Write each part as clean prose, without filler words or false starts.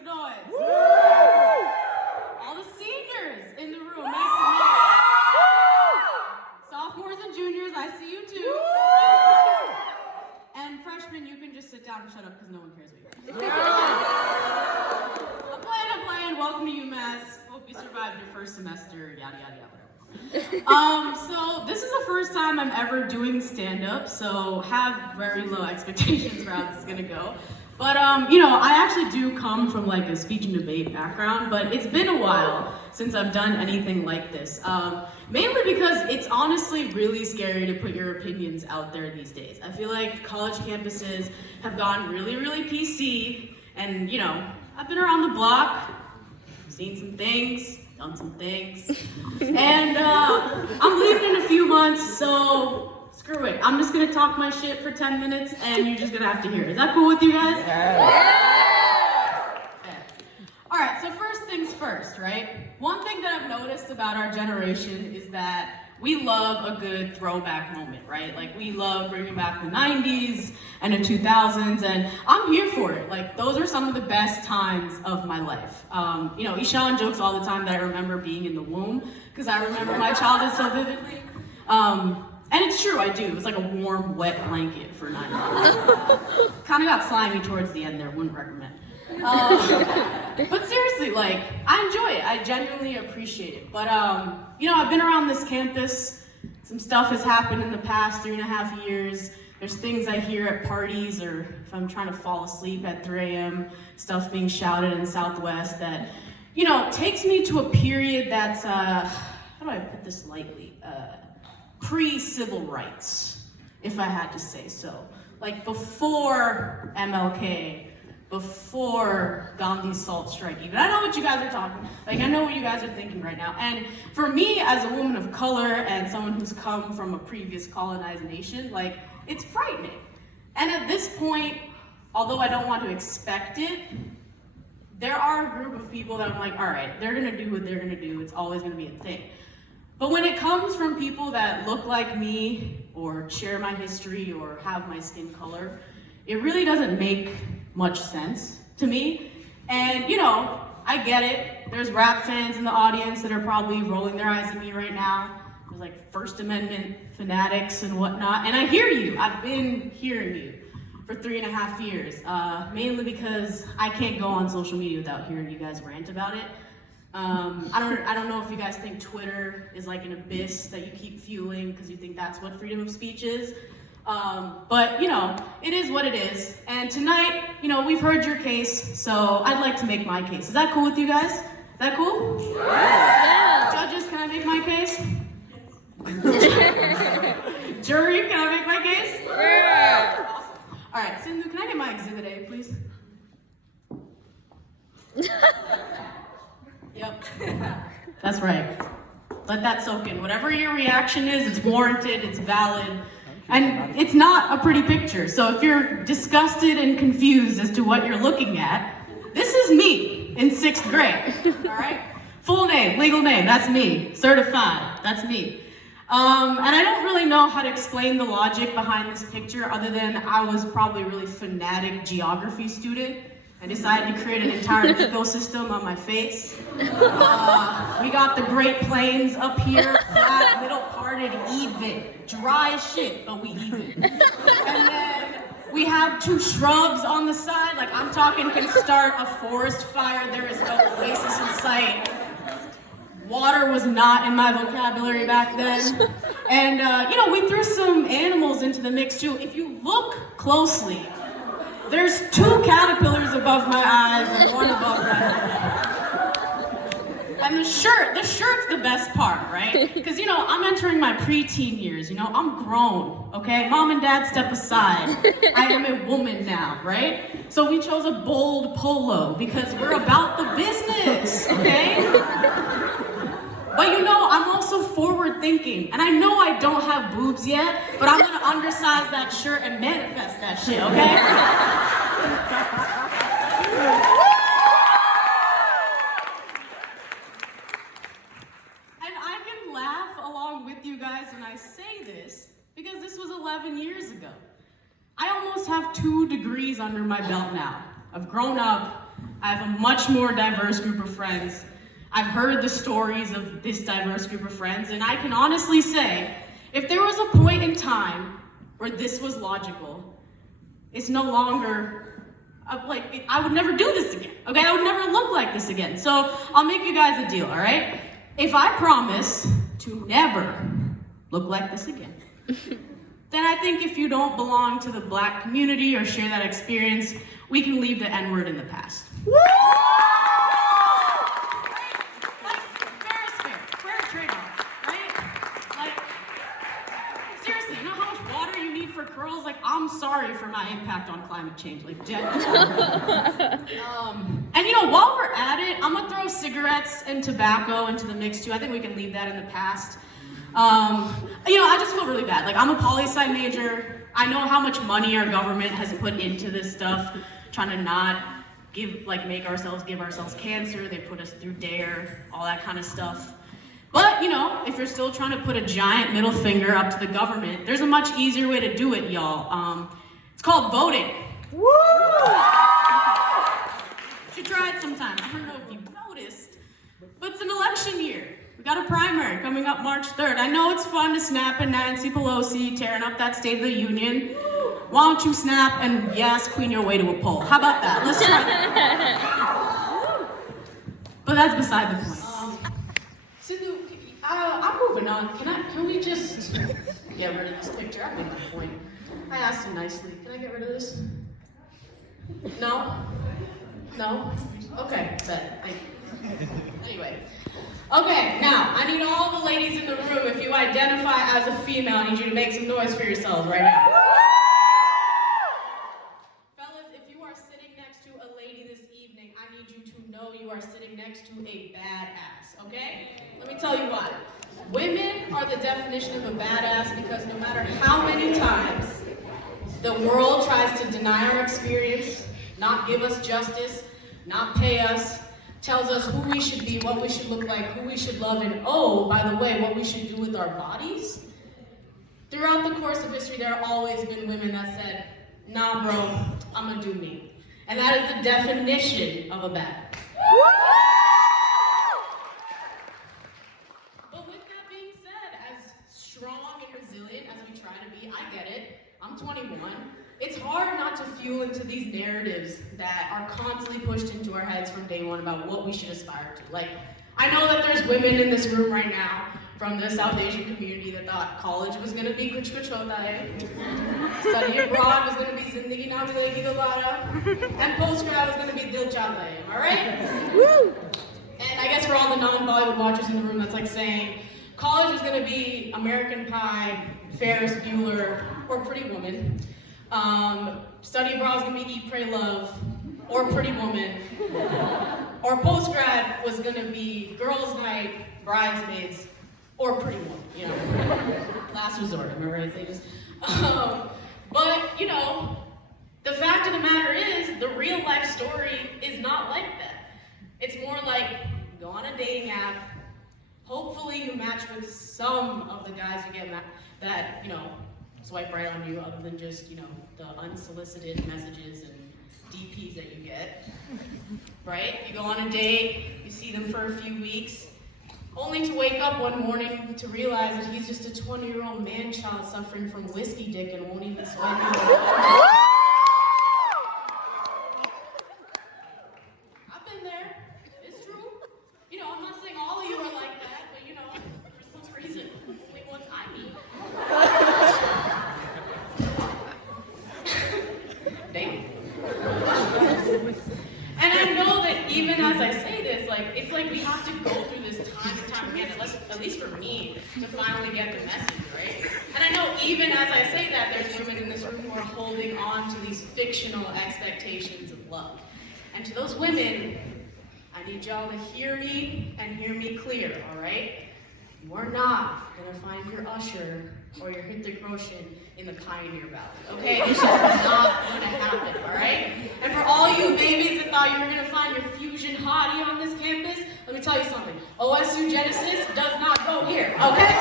some noise. Woo! All the seniors in the room, make some noise. Sophomores and juniors, I see you too. Woo! And freshmen, you can just sit down and shut up because no one cares what you're I'm playing. Welcome to UMass. Hope you survived your first semester, yada, yada, yada. So this is the first time I'm ever doing stand-up, so have very low expectations for how this is gonna go. But I actually do come from like a speech and debate background, but it's been a while since I've done anything like this. Mainly because it's honestly really scary to put your opinions out there these days. I feel like college campuses have gone really, really PC, and I've been around the block, seen some things, done some things, and I'm leaving in a few months, so screw it. I'm just gonna talk my shit for 10 minutes, and you're just gonna have to hear it. Is that cool with you guys? Yeah. Okay. All right, so first things first, right? One thing that I've noticed about our generation is that we love a good throwback moment, right? Like, we love bringing back the 90s and the 2000s, and I'm here for it. Like, those are some of the best times of my life. Ishan jokes all the time that I remember being in the womb, because I remember my childhood so vividly. And it's true, I do. It was like a warm, wet blanket for 9 months. Kind of got slimy towards the end there, wouldn't recommend. But seriously, like, I enjoy it. I genuinely appreciate it. But, I've been around this campus. Some stuff has happened in the past 3.5 years. There's things I hear at parties, or if I'm trying to fall asleep at 3 a.m., stuff being shouted in Southwest that, takes me to a period that's, how do I put this lightly? Pre-civil rights, if I had to say so. Like, before MLK, before Gandhi's salt strike even. I know what you guys are talking, I know what you guys are thinking right now. And for me, as a woman of color and someone who's come from a previous colonized nation, like, it's frightening. And at this point, although I don't want to expect it, there are a group of people that I'm like, all right, they're gonna do what they're gonna do. It's always gonna be a thing. But when it comes from people that look like me, or share my history, or have my skin color, it really doesn't make much sense to me. And I get it. There's rap fans in the audience that are probably rolling their eyes at me right now. There's like First Amendment fanatics and whatnot. And I hear you. I've been hearing you for 3.5 years, mainly because I can't go on social media without hearing you guys rant about it. I don't know if you guys think Twitter is like an abyss that you keep fueling because you think that's what freedom of speech is. But it is what it is. And tonight, we've heard your case, so I'd like to make my case. Is that cool with you guys? Is that cool? Yeah. Judges, can I make my case? Jury, can I make my case? Yeah. Awesome. All right, Sindhu, can I get my exhibit A, please? Yep. That's right. Let that soak in. Whatever your reaction is, it's warranted, it's valid. And it's not a pretty picture, so if you're disgusted and confused as to what you're looking at, this is me in 6th grade, all right? Full name, legal name, that's me. Certified, that's me. And I don't really know how to explain the logic behind this picture other than I was probably a really fanatic geography student. I decided to create an entire ecosystem on my face. We got the Great Plains up here, flat, middle parted, even. Dry as shit, but we even. And then we have 2 shrubs on the side. Like, I'm talking, can start a forest fire. There is no oasis in sight. Water was not in my vocabulary back then. And, we threw some animals into the mix too. If you look closely, there's 2 caterpillars above my eyes and 1 above my head. And the shirt's the best part, right? Because, I'm entering my preteen years, I'm grown, okay? Mom and dad, step aside. I am a woman now, right? So we chose a bold polo because we're about the business, okay? But I'm also forward thinking, and I know I don't have boobs yet, but I'm gonna undersize that shirt and manifest that shit, okay? And I can laugh along with you guys when I say this, because this was 11 years ago. I almost have 2 degrees under my belt now. I've grown up, I have a much more diverse group of friends. I've heard the stories of this diverse group of friends, and I can honestly say, if there was a point in time where this was logical, it's no longer, I would never do this again, okay? I would never look like this again. So I'll make you guys a deal, all right? If I promise to never look like this again, then I think if you don't belong to the Black community or share that experience, we can leave the N-word in the past. Woo! Fair is fair. Fair trade-off, right? Like, seriously, you know how much water you need for curls? Like, I'm sorry for my impact on climate change. Like, and you know, while we're at it, I'm gonna throw cigarettes and tobacco into the mix too. I think we can leave that in the past. You know, I just feel really bad. Like, I'm a poli-sci major. I know how much money our government has put into this stuff, trying to not give ourselves cancer. They put us through DARE, all that kind of stuff. But, you know, if you're still trying to put a giant middle finger up to the government, there's a much easier way to do it, y'all. It's called voting. Woo! You should try it sometime. I don't know if you noticed, but it's an election year. We got a primary coming up March 3rd. I know it's fun to snap at Nancy Pelosi tearing up that State of the Union. Why don't you snap and yes, queen your way to a poll? How about that? Let's try that. But that's beside the point. Sindhu, I'm moving on. Can we just get rid of this picture? I made my point. I asked him nicely. Can I get rid of this? No? No? Okay, bet. Thank you. Anyway. Okay, now, I need all the ladies in the room, if you identify as a female, I need you to make some noise for yourselves right now. Fellas, if you are sitting next to a lady this evening, I need you to know you are sitting next to a badass, okay? Let me tell you why. Women are the definition of a badass because no matter how many times the world tries to deny our experience, not give us justice, not pay us, tells us who we should be, what we should look like, who we should love, and oh, by the way, what we should do with our bodies. Throughout the course of history, there have always been women that said, nah, bro, I'm gonna do me. And that is the definition of a badass. But with that being said, as strong and resilient as we try to be, I get it, I'm 21. It's hard not to fuel into these narratives that are constantly pushed into our heads from day one about what we should aspire to. Like, I know that there's women in this room right now from the South Asian community that thought college was going to be kuch kuch hota hai, study abroad was going to be zindagi na milegi dobara, and post-grad was going to be dil chahta hai, am I right? Woo! And I guess for all the non-Bollywood watchers in the room, that's like saying college is going to be American Pie, Ferris Bueller, or Pretty Woman. Study abroad is gonna be Eat, Pray, Love, or Pretty Woman, or post-grad was gonna be Girls' Night, Bridesmaids, or Pretty Woman, you know, last resort, am I right, ladies? But, you know, the fact of the matter is, the real life story is not like that. It's more like, you go on a dating app, hopefully you match with some of the guys you get that, you know, swipe right on you, other than just, you know, the unsolicited messages and DPs that you get, right? You go on a date, you see them for a few weeks, only to wake up one morning to realize that he's just a 20-year-old man-child suffering from whiskey dick and won't even swipe you. I've been there. It's true. You know, I'm not saying all of you are like that, but you know, for some reason, only ones I meet. Damn. And I know that even as I say this, like, it's like we have to go through this time and time again, at least for me, to finally get the message, right? And I know even as I say that, there's women in this room who are holding on to these fictional expectations of love. And to those women, I need y'all to hear me and hear me clear, all right? You are not gonna find your Usher or your Hrithik Roshan in the Pioneer Valley, okay? It's just not gonna happen, all right? And for all you babies that thought you were gonna find your fusion hottie on this campus, let me tell you something. OSU Genesis does not go here, okay?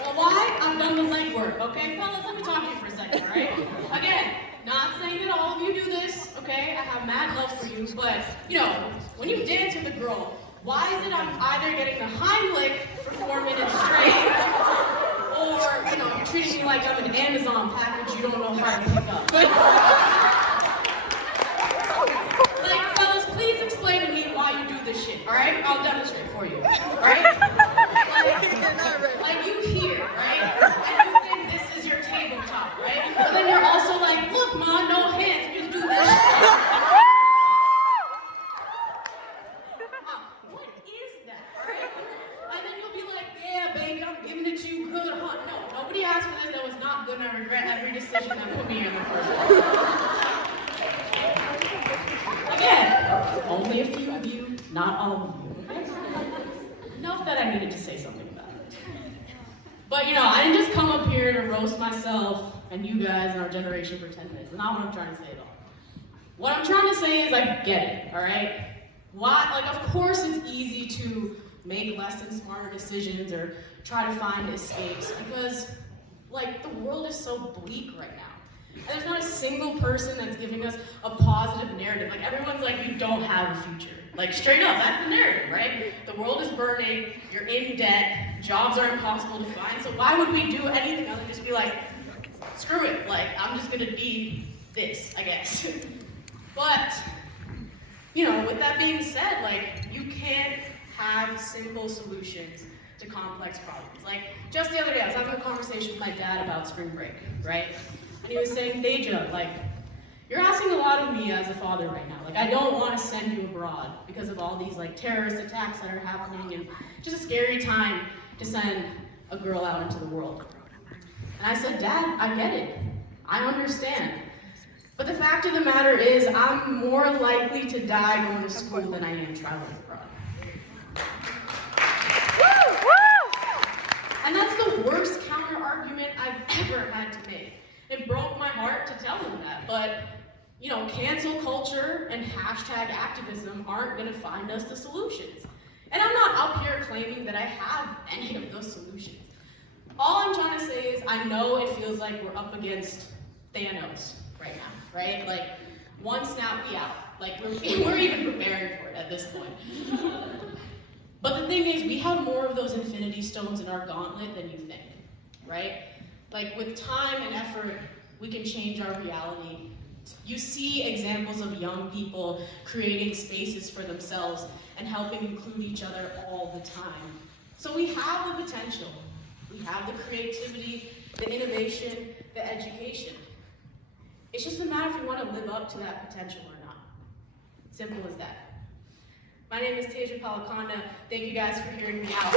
Well, why? I've done the legwork, okay? Fellas, let me talk to you for a second, all right? Again, not saying that all of you do this, okay? okay? I have mad love for you, but, you know, when you dance with a girl, why is it I'm either getting the Heimlich for 4 minutes straight, or, you know, you're treating me like I'm an Amazon package you don't know how to pick up? Like, fellas, please explain to me why you do this shit, alright? I'll demonstrate for you, alright? Like you here, right? And you think this is your tabletop, right? But then you're also like, look, ma, no hands, you just do this shit. What is that, right? And then you'll be like, yeah, baby, I'm giving it to you good, huh? No, nobody asked for this. That was not good, and I regret every decision that put me here in the first place. Again, only a few of you, not all of you. Enough that I needed to say something about it. But you know, I didn't just come up here to roast myself and you guys and our generation for 10 minutes. That's not what I'm trying to say at all. What I'm trying to say is I get it, alright? Why, like, of course it's easy to make less than smarter decisions or try to find escapes because, like, the world is so bleak right now. And there's not a single person that's giving us a positive narrative. Like, everyone's like, you don't have a future. Like, straight up, that's the narrative, right? The world is burning, you're in debt, jobs are impossible to find, so why would we do anything other than just be like, screw it, like, I'm just gonna be this, I guess. But, you know, with that being said, like, you can't have simple solutions to complex problems. Like, just the other day, I was having a conversation with my dad about spring break, right? And he was saying, Teja, like, you're asking a lot of me as a father right now. Like, I don't want to send you abroad because of all these, like, terrorist attacks that are happening and just a scary time to send a girl out into the world. And I said, Dad, I get it. I understand. But the fact of the matter is, I'm more likely to die going to school than I am traveling abroad. And that's the worst counter-argument I've ever had to make. It broke my heart to tell him that, but, you know, cancel culture and hashtag activism aren't gonna find us the solutions. And I'm not up here claiming that I have any of those solutions. All I'm trying to say is I know it feels like we're up against Thanos right now, right? Like, one snap, we out. Like, we're even preparing for it at this point. But the thing is, we have more of those infinity stones in our gauntlet than you think, right? Like, with time and effort, we can change our reality. You see examples of young people creating spaces for themselves and helping include each other all the time. So we have the potential. We have the creativity, the innovation, the education. It's just a matter if we want to live up to that potential or not. Simple as that. My name is Teja Pallikonda. Thank you guys for hearing me out.